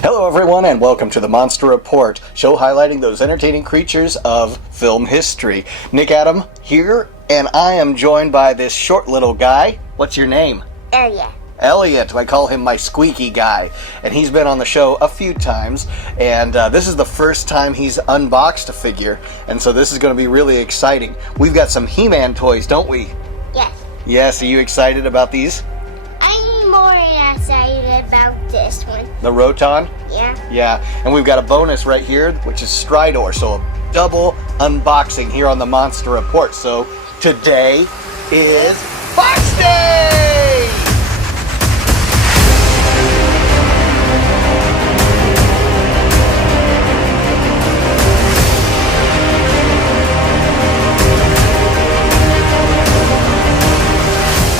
Hello everyone and welcome to the Monster Report, show highlighting those entertaining creatures of film history. Nick Adam here, and I am joined by this short little guy. What's your name? Elliott. Elliott. I call him my squeaky guy, and he's been on the show a few times, and this is the first time he's unboxed a figure, and so this is going to be really exciting. We've got some He-Man toys, don't we? Yes. Yes, are you excited about these? I'm more excited about this one. The Roton? Yeah. Yeah, and we've got a bonus right here, which is STRIDOR, so a double unboxing here on the Monster Report. So today is Box Day!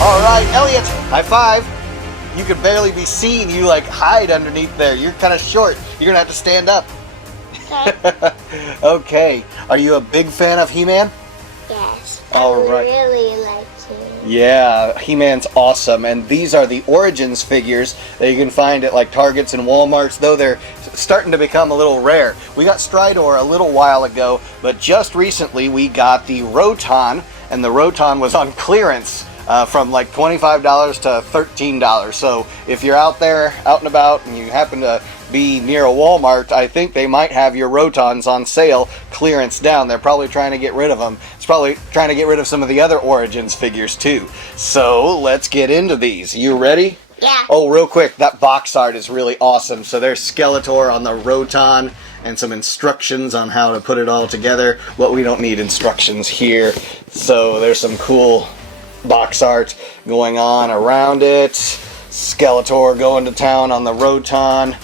All right, Elliott, high five. You could barely be seen. You like hide underneath there. You're kind of short. You're gonna have to stand up. Okay. Okay. Are you a big fan of He-Man? Yes. All right. I really like to. Yeah, He-Man's awesome. And these are the Origins figures that you can find at like Targets and Walmarts, though they're starting to become a little rare. We got Stridor a little while ago, but just recently we got the Roton, and the Roton was on clearance. From like $25 to $13. So if you're out there, out and about, and you happen to be near a Walmart, I think they might have your Rotons on sale, clearance down. They're probably trying to get rid of them. It's probably trying to get rid of some of the other Origins figures too. So let's get into these. You ready? Yeah. Oh, real quick, that box art is really awesome. So there's Skeletor on the Roton and some instructions on how to put it all together. Well, we don't need instructions here. So there's some cool box art going on around it. Skeletor going to town on the Roton.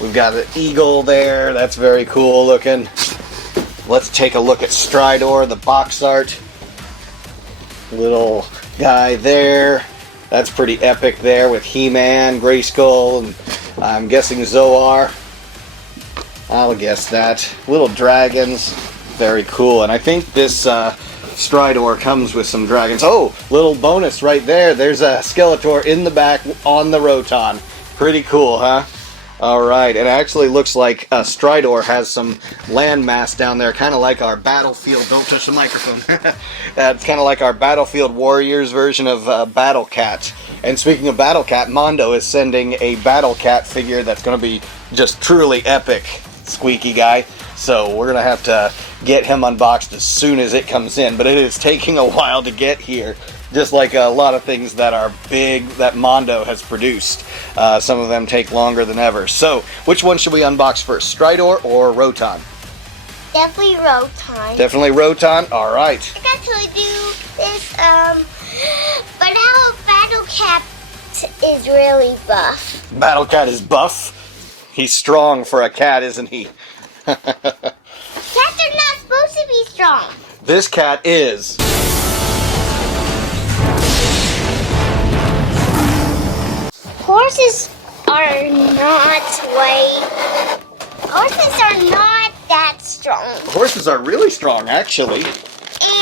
We've got an eagle there. That's very cool looking. Let's take a look at Stridor, the box art. Little guy there. That's pretty epic there with He-Man, Grayskull, and I'm guessing Zoar. I'll guess that. Little dragons. Very cool. And I think this Stridor comes with some dragons. Oh, little bonus right there. There's a Skeletor in the back on the Roton. Pretty cool, huh? Alright, it actually looks like Stridor has some landmass down there, kind of like our Battlefield, don't touch the microphone. It's kind of like our Battlefield Warriors version of Battle Cat. And speaking of Battle Cat, Mondo is sending a Battle Cat figure that's going to be just truly epic, squeaky guy. So we're going to have to get him unboxed as soon as it comes in. But it is taking a while to get here. Just like a lot of things that are big that Mondo has produced. Some of them take longer than ever. So which one should we unbox first? Stridor or Roton? Definitely Roton. Definitely Roton? Alright. I can actually do this, but how Battle Cat is really buff. Battle Cat is buff? He's strong for a cat, isn't he? Cats are not supposed to be strong. This cat is. Horses are not that strong. Horses are really strong, actually.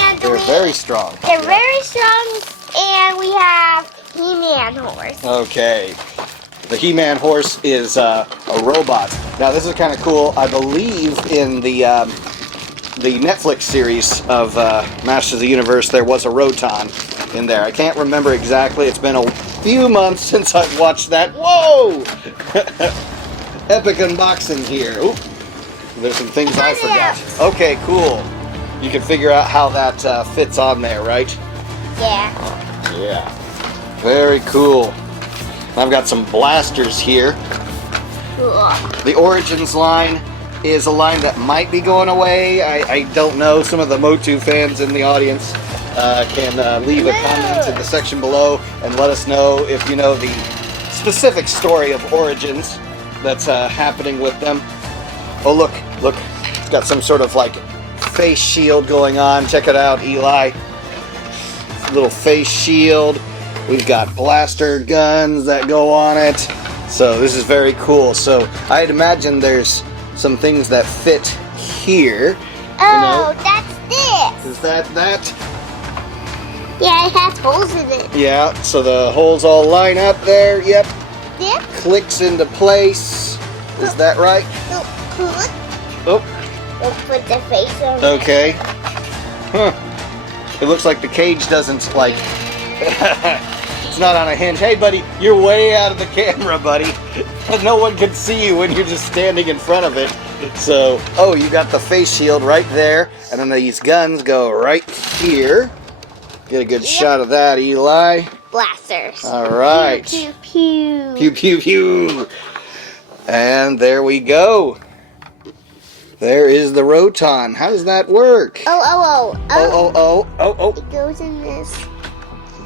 And They're very strong. They're very strong, and we have He-Man horse. Okay. The He-Man horse is a robot. Now this is kind of cool. I believe in the Netflix series of Masters of the Universe there was a Roton in there. I can't remember exactly. It's been a few months since I've watched that. Whoa! Epic unboxing here. Oop. There's some things I forgot. Okay, cool. You can figure out how that fits on there, right? Yeah. Yeah. Very cool. I've got some blasters here. Cool. The Origins line is a line that might be going away. I don't know. Some of the Motu fans in the audience can leave a comment in the section below and let us know if you know the specific story of Origins that's happening with them. Oh, look. It's got some sort of like face shield going on. Check it out, Eli. Little face shield. We've got blaster guns that go on it. So this is very cool. So I'd imagine there's some things that fit here. Oh, that's this. Is that? Yeah, it has holes in it. Yeah, so the holes all line up there. Yep. Yep. Clicks into place. Is that right? Oh. We'll put the face on. Okay. Huh. It looks like the cage doesn't, like... It's not on a hinge. Hey, buddy, you're way out of the camera, buddy. No one can see you when you're just standing in front of it. So, oh, you got the face shield right there. And then these guns go right here. Get a good shot of that, Eli. Blasters. All right. Pew, pew, Pew, pew. pew, pew. And there we go. There is the Roton. How does that work? Oh. Oh. It goes in this.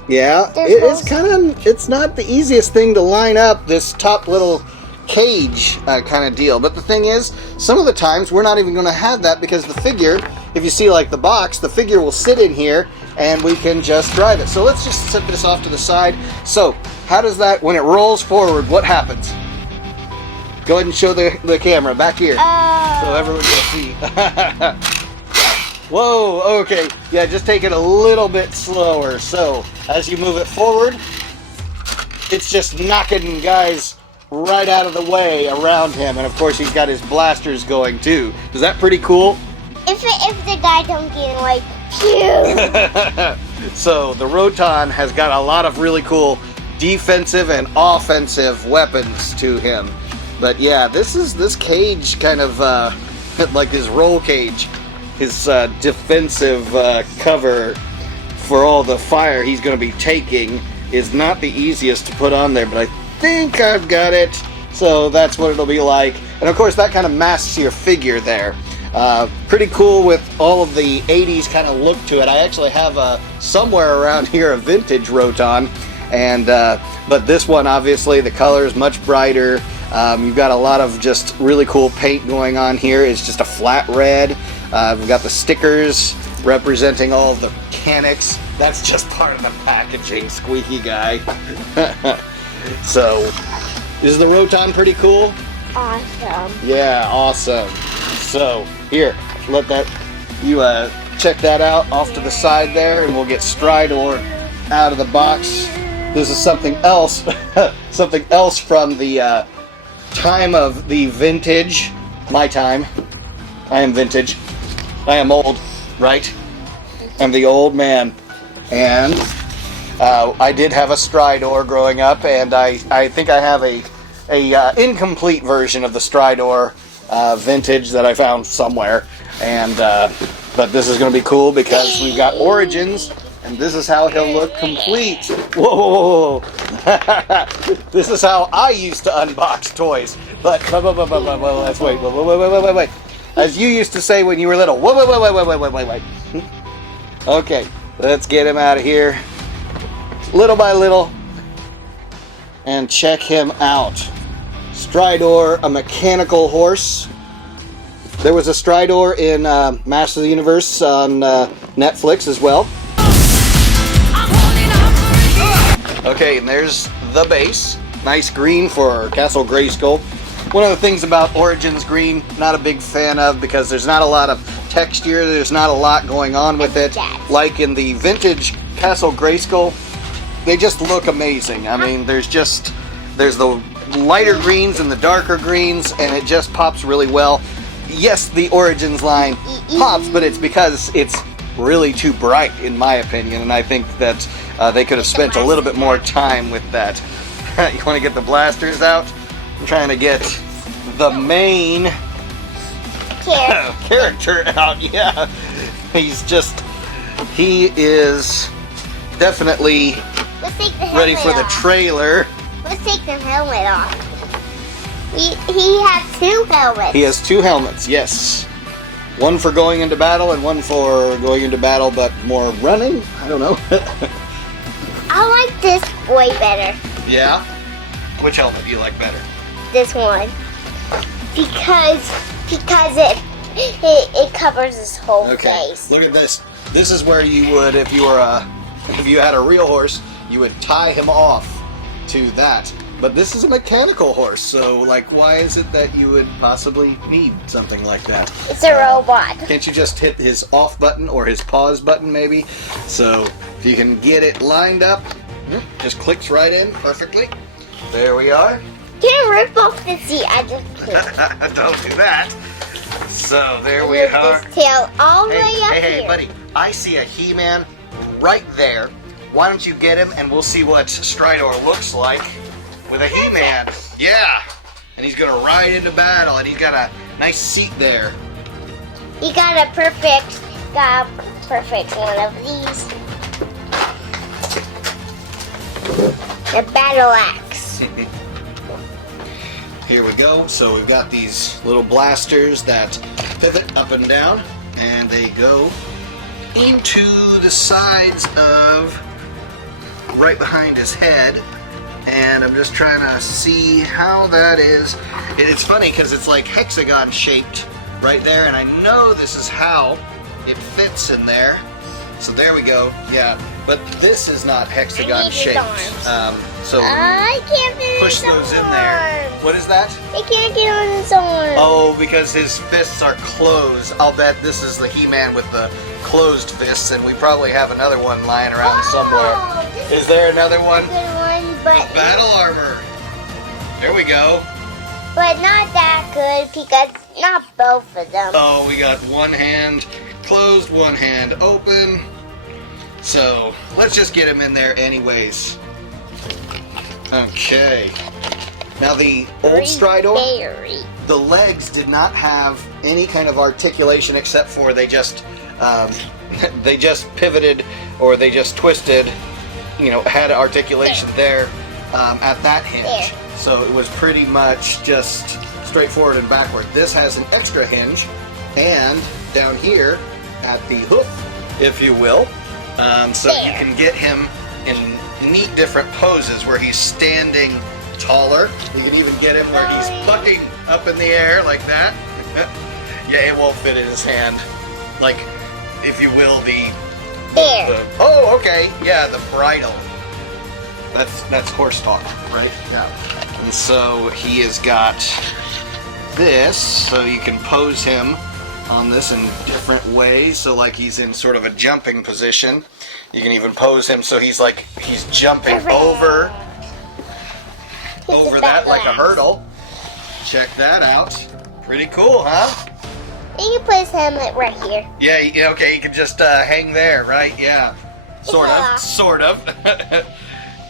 Yeah, it's not the easiest thing to line up, this top little cage kind of deal. But the thing is, some of the times we're not even going to have that because the figure, if you see like the box, the figure will sit in here and we can just drive it. So let's just set this off to the side. So how does that, when it rolls forward, what happens? Go ahead and show the camera back here so everyone can see. Whoa, okay. Yeah, just take it a little bit slower. So as you move it forward, it's just knocking guys right out of the way around him. And of course he's got his blasters going too. Is that pretty cool? If the guy don't get like pew. So the Roton has got a lot of really cool defensive and offensive weapons to him. But yeah, this cage kind of like his roll cage, his defensive cover for all the fire he's going to be taking is not the easiest to put on there, but I think I've got it. So that's what it'll be like. And of course that kind of masks your figure there. Pretty cool with all of the 80s kind of look to it. I actually have somewhere around here a vintage Roton, and but this one obviously the color is much brighter. You've got a lot of just really cool paint going on here. It's just a flat red. We've got the stickers representing all of the mechanics. That's just part of the packaging, squeaky guy. So, is the Roton pretty cool? Awesome. Yeah, awesome. So, here, let that, you check that out off to the side there, and we'll get Stridor out of the box. This is something else, something else from the time of the vintage, my time. I am vintage. I am old, right? I'm the old man. And I did have a Stridor growing up, and I think I have a incomplete version of the Stridor vintage that I found somewhere. And but this is going to be cool because we've got Origins, and this is how he'll look complete. Whoa! This is how I used to unbox toys. But let's wait. As you used to say when you were little. Wait. Okay, let's get him out of here, little by little, and check him out. Stridor, a mechanical horse. There was a Stridor in Masters of the Universe on Netflix as well. Okay, and there's the base. Nice green for Castle Grayskull. One of the things about Origins green, not a big fan of because there's not a lot of texture, there's not a lot going on with it. Like in the vintage Castle Grayskull, they just look amazing. I mean, there's the lighter greens and the darker greens, and it just pops really well. Yes, the Origins line pops, but it's because it's really too bright, in my opinion, and I think that they could have spent a little bit more time with that. You want to get the blasters out? I'm trying to get the main character out. Yeah, he is definitely ready for the trailer. Let's take the helmet off. He has two helmets. He has two helmets, yes. One for going into battle and one for going into battle but more running. I don't know. I like this boy better. Yeah? Which helmet do you like better? This one. Because it covers his whole face. Look at this. This is where you would, if you had a real horse, you would tie him off to that. But this is a mechanical horse, so like, why is it that you would possibly need something like that? It's a robot. Can't you just hit his off button or his pause button maybe? So if you can get it lined up, just clicks right in perfectly. There we are. can't rip off the seat. I just can't. Don't do that. So there we Move are. this tail all the way up Hey, here. buddy. I see a He-Man right there. Why don't you get him and we'll see what Stridor looks like with a He-Man. Yeah. And he's gonna ride into battle, and he's got a nice seat there. He got a perfect one of these. The battle axe. Here we go. So we've got these little blasters that pivot up and down, and they go into the sides of right behind his head. And I'm just trying to see how that is. It's funny because it's like hexagon shaped right there, and I know this is how it fits in there. So there we go. Yeah, but this is not hexagon shaped. So I can't fit push his those in there. arms. What is that? I can't get on his arm. Oh, because his fists are closed. I'll bet this is the He-Man with the closed fists, and we probably have another one lying around somewhere. This Is there another one? a good one, but Battle armor. There we go. not that good because not both of them. Oh, we got one hand closed, one hand open. So let's just get him in there anyways. Okay. Now the old Stridor, Very. the legs did not have any kind of articulation except for they just pivoted or they just twisted. You know, had articulation there at that hinge. There. So it was pretty much just straightforward and backward. This has an extra hinge, and down here at the hoof, if you will, so you There. can get him in neat different poses where he's standing taller. You can even get him where he's bucking up in the air like that. Yeah, it won't fit in his hand. Like, if you will, There. oh, okay. Yeah, the bridle. That's horse talk, right? Yeah. And so he has got this, so you can pose him on this in different ways. So like he's in sort of a jumping position. You can even pose him so he's jumping over that like a hurdle. Check that out. Pretty cool, huh? You can put his helmet right here. Yeah, okay, you can just hang there, right? Yeah. Sort of.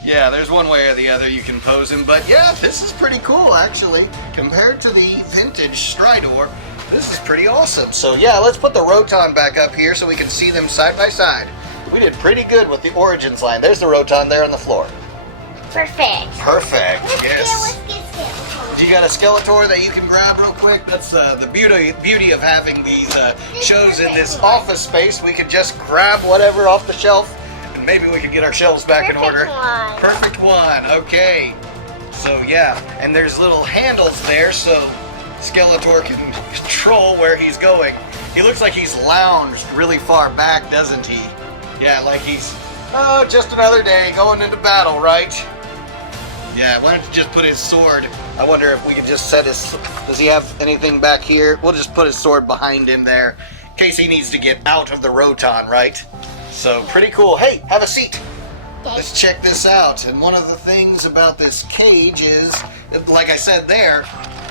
Yeah, there's one way or the other you can pose him, but yeah, this is pretty cool, actually. Compared to the vintage Stridor, this is pretty awesome. So yeah, let's put the Roton back up here so we can see them side by side. We did pretty good with the Origins line. There's the Roton there on the floor. Perfect. Perfect, yes. Let's get Skeletor. You got a Skeletor that you can grab real quick? That's the beauty of having these shows in this office space. We could just grab whatever off the shelf, and maybe we could get our shelves back in order. One. Perfect one, okay. So yeah, and there's little handles there so Skeletor can control where he's going. He looks like he's lounged really far back, doesn't he? Yeah, like he's, oh, just another day going into battle, right? Yeah, why don't you just put his sword? I wonder if we could just set his, does he have anything back here? We'll just put his sword behind him there in case he needs to get out of the Roton, right? So pretty cool. Hey, have a seat. Let's check this out. And one of the things about this cage is, like I said there,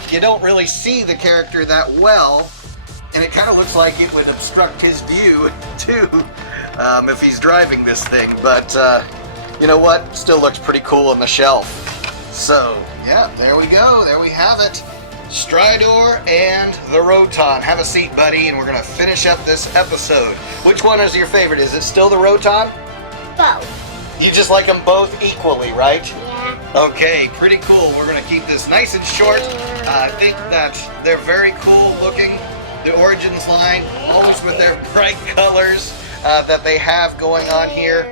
you don't really see the character that well, and it kind of looks like it would obstruct his view too if he's driving this thing. But you know what? Still looks pretty cool on the shelf. So yeah, there we go. There we have it. Stridor and the Roton. Have a seat, buddy, and we're gonna finish up this episode. Which one is your favorite? Is it still the Roton? Both. You just like them both equally, right? Yeah. Okay, pretty cool. We're going to keep this nice and short. I think that they're very cool looking. The Origins line, always with their bright colors that they have going on here.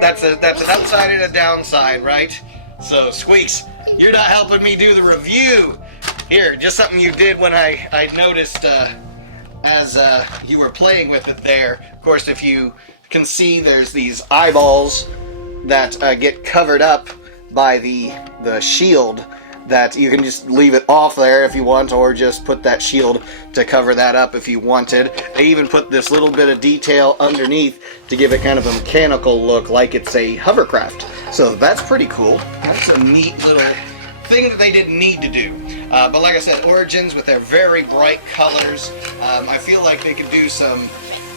That's an upside and a downside, right? So, Squeaks, you're not helping me do the review. Here, just something you did when I noticed as you were playing with it there. Of course, if you can see, there's these eyeballs that get covered up by the shield that you can just leave it off there if you want, or just put that shield to cover that up if you wanted. They even put this little bit of detail underneath to give it kind of a mechanical look like it's a hovercraft. So that's pretty cool. That's a neat little thing that they didn't need to do. But like I said, Origins with their very bright colors, I feel like they could do some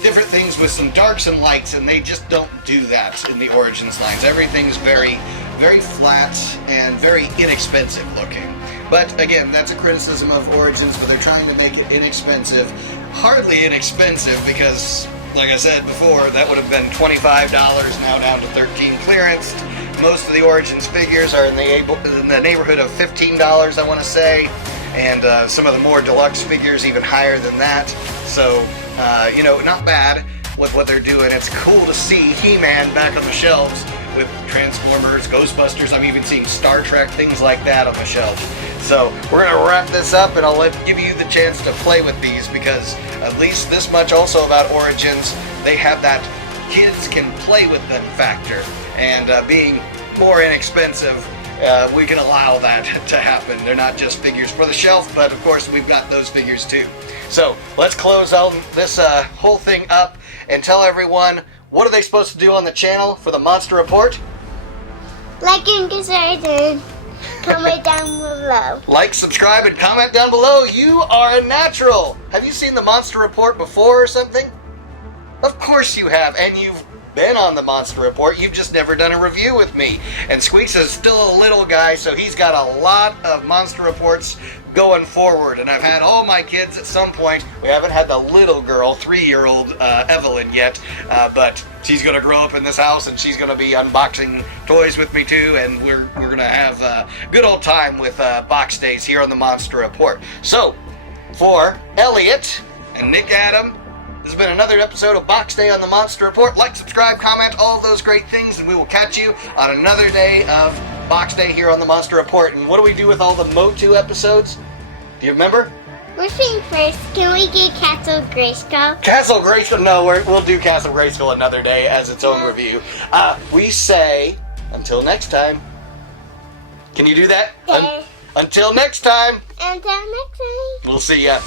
different things with some darks and lights, and they just don't do that in the Origins lines. Everything's very, very flat and very inexpensive looking. But again, that's a criticism of Origins, but they're trying to make it inexpensive. Hardly inexpensive, because like I said before, that would have been $25, now down to $13 clearance. Most of the Origins figures are in the neighborhood of $15, I want to say, and some of the more deluxe figures even higher than that. So, you know, not bad with what they're doing. It's cool to see He-Man back on the shelves with Transformers, Ghostbusters. I'm even seeing Star Trek, things like that on the shelves. So we're going to wrap this up, and I'll give you the chance to play with these, because at least this much also about Origins, they have that kids can play with them factor, and being more inexpensive, we can allow that to happen. They're not just figures for the shelf, but of course we've got those figures too. So let's close on this whole thing up and tell everyone, what are they supposed to do on the channel for the Monster Report? Like and subscribe. Comment down below. Like, subscribe, and comment down below. You are a natural. Have you seen the Monster Report before or something? Of course you have, and you've been on the Monster Report. You've just never done a review with me. And Squeaks is still a little guy, so he's got a lot of Monster Reports going forward. And I've had all my kids at some point. We haven't had the little girl, 3-year-old Evelyn yet, but she's going to grow up in this house, and she's going to be unboxing toys with me too, and we're going to have a good old time with box days here on the Monster Report. So, for Elliott and Nick Adam, this has been another episode of Box Day on the Monster Report. Like, subscribe, comment, all those great things, and we will catch you on another day of Box Day here on the Monster Report. And what do we do with all the Motu episodes? Do you remember? First thing first, can we get Castle Grayskull? Castle Grayskull? No, we'll do Castle Grayskull another day as its own review. We say, until next time. Can you do that? Okay. Until next time. Until next time. We'll see ya.